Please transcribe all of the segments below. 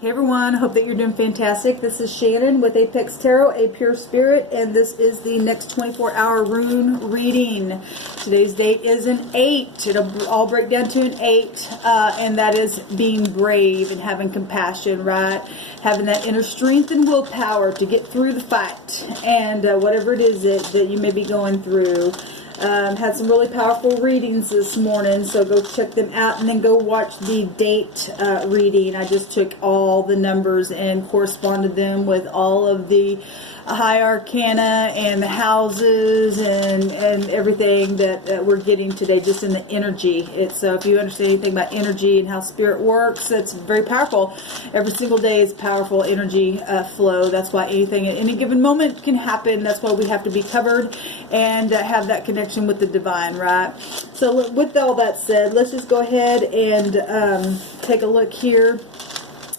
Hey everyone, hope that you're doing fantastic. This is Shannon with Apex Tarot, a pure spirit, and this is the next 24-hour rune reading. Today's date is an 8. It'll all break down to an 8, and that is being brave and having compassion, right? Having that inner strength and willpower to get through the fight and whatever it is that you may be going through. Had some really powerful readings this morning, so go check them out and then go watch the date reading. I just took all the numbers and corresponded them with all of the high arcana and the houses and everything that we're getting today, just in the energy. It's if you understand anything about energy and how spirit works, it's very powerful. Every single day is powerful energy flow. That's why anything at any given moment can happen. That's why we have to be covered and have that connection with the divine, right? So with all that said, let's just go ahead and take a look here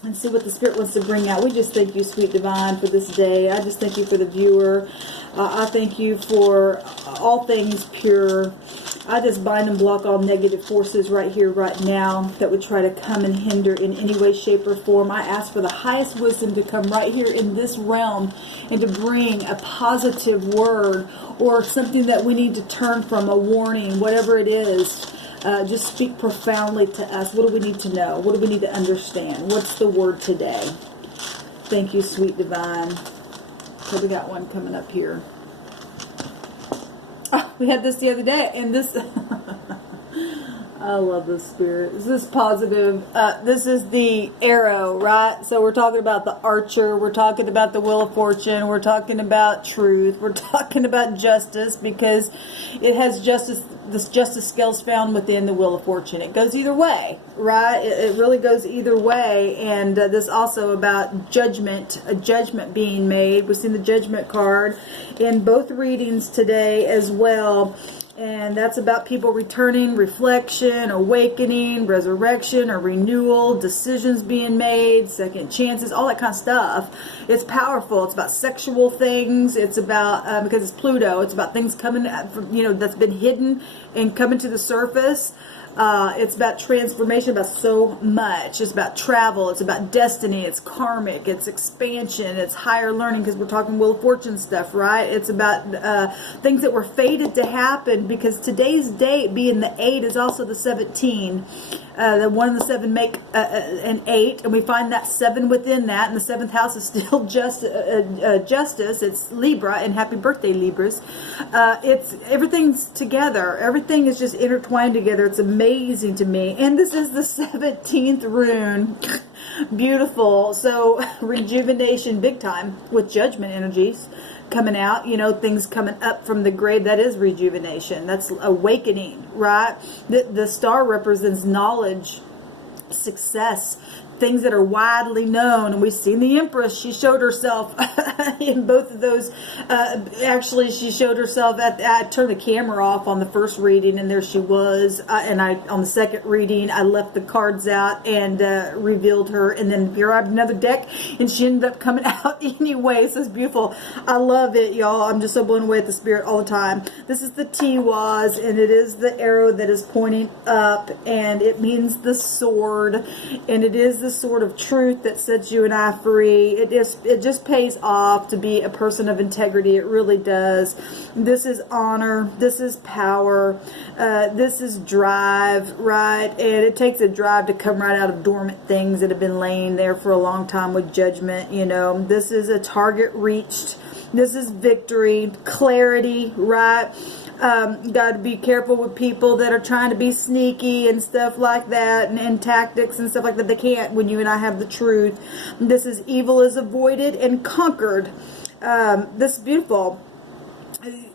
and see what the Spirit wants to bring out. We just thank you, sweet divine, for this day. I just thank you for the viewer. I thank you for all things pure. I just bind and block all negative forces right here, right now, that would try to come and hinder in any way, shape, or form. I ask for the highest wisdom to come right here in this realm and to bring a positive word or something that we need to turn from, a warning, whatever it is. Just speak profoundly to us. What do we need to know? What do we need to understand? What's the word today? Thank you, sweet divine. So we got one coming up here. Oh, we had this the other day, and this... I love this spirit. This is positive. This is the arrow, right? So we're talking about the archer. We're talking about the wheel of fortune. We're talking about truth. We're talking about justice, because it has justice. This justice scales found within the wheel of fortune. It goes either way, right? It really goes either way. And this also about judgment, a judgment being made. We've seen the judgment card in both readings today as well. And that's about people returning, reflection, awakening, resurrection, or renewal, decisions being made, second chances, all that kind of stuff. It's powerful. It's about sexual things. It's about, because it's Pluto, it's about things coming, that's been hidden and coming to the surface. It's about transformation, about so much. It's about travel. It's about destiny. It's karmic. It's expansion. It's higher learning, because we're talking Wheel of Fortune stuff, right? It's about things that were fated to happen, because today's date being the 8 is also the 17. The 1 and the 7 make an 8, and we find that 7 within that, and the 7th house is still justice. It's Libra, and happy birthday, Libras. It's everything's together. Everything is just intertwined together. It's amazing to me. And this is the 17th rune. Beautiful. So rejuvenation big time with judgment energies coming out, things coming up from the grave. That is rejuvenation. That's awakening, right? The star represents knowledge, success, things that are widely known. And we've seen the Empress. She showed herself in both of those. Actually, she showed herself I turned the camera off on the first reading, and there she was. And on the second reading, I left the cards out and revealed her. And then grabbed another deck, and she ended up coming out anyway. So it's beautiful. I love it, y'all. I'm just so blown away at the spirit all the time. This is the Tiwaz, and it is the arrow that is pointing up, and it means the sword, and it is the sword of truth that sets you and I free. It just pays off to be a person of integrity. It really does. This is honor. This is power. This is drive, right? And it takes a drive to come right out of dormant things that have been laying there for a long time with judgment. This is a target reached. This is victory, clarity, right? Got to be careful with people that are trying to be sneaky and stuff like that, and tactics and stuff like that. They can't when you and I have the truth. This is evil is avoided and conquered. This is beautiful.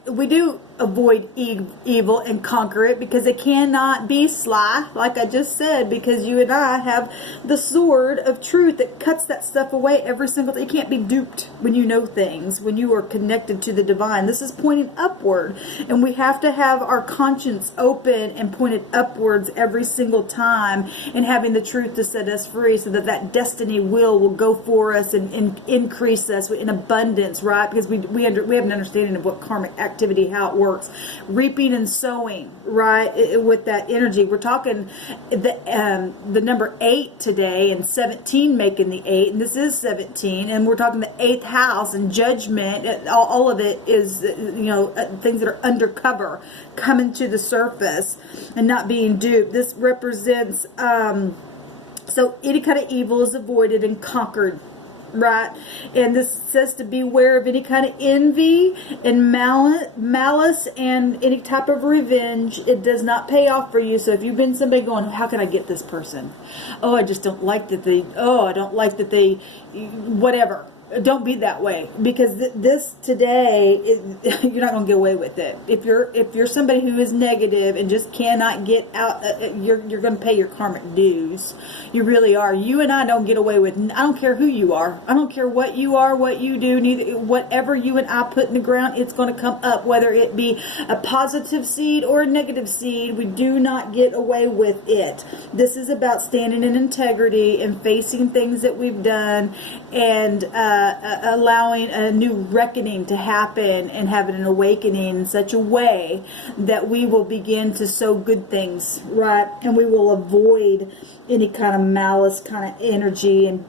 We do avoid evil and conquer it, because it cannot be sly, like I just said, because you and I have the sword of truth that cuts that stuff away every single day. You can't be duped when you know things, when you are connected to the divine. This is pointing upward, and we have to have our conscience open and pointed upwards every single time, and having the truth to set us free, so that that destiny will go for us and increase us in abundance, right? Because we have an understanding of what karmic activity, how it works. Reaping and sowing, right? With that energy, we're talking the number 8 today, and 17 making the 8, and this is 17, and we're talking the 8th house and judgment. All of it is, things that are undercover coming to the surface and not being duped. This represents so any kind of evil is avoided and conquered, right? And this says to beware of any kind of envy and malice and any type of revenge. It does not pay off for you. So if you've been somebody going, how can I get this person? Oh, I just don't like that I don't like that they, whatever. Don't be that way, because this today you're not going to get away with it. If you're somebody who is negative and just cannot get out, you're going to pay your karmic dues. You really are. You and I don't get away with. I don't care who you are. I don't care what you are, what you do. Neither whatever you and I put in the ground, it's going to come up, whether it be a positive seed or a negative seed. We do not get away with it. This is about standing in integrity and facing things that we've done, and allowing a new reckoning to happen and having an awakening in such a way that we will begin to sow good things, right? And we will avoid any kind of malice kind of energy and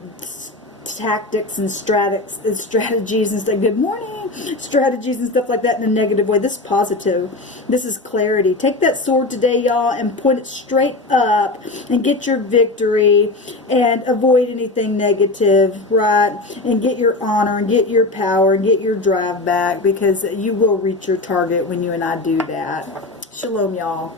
tactics and strategies and stuff. Good morning. Strategies and stuff like that in a negative way. This is positive. This is clarity. Take that sword today, y'all, and point it straight up and get your victory and avoid anything negative, right? And get your honor and get your power and get your drive back, because you will reach your target when you and I do that. Shalom, y'all.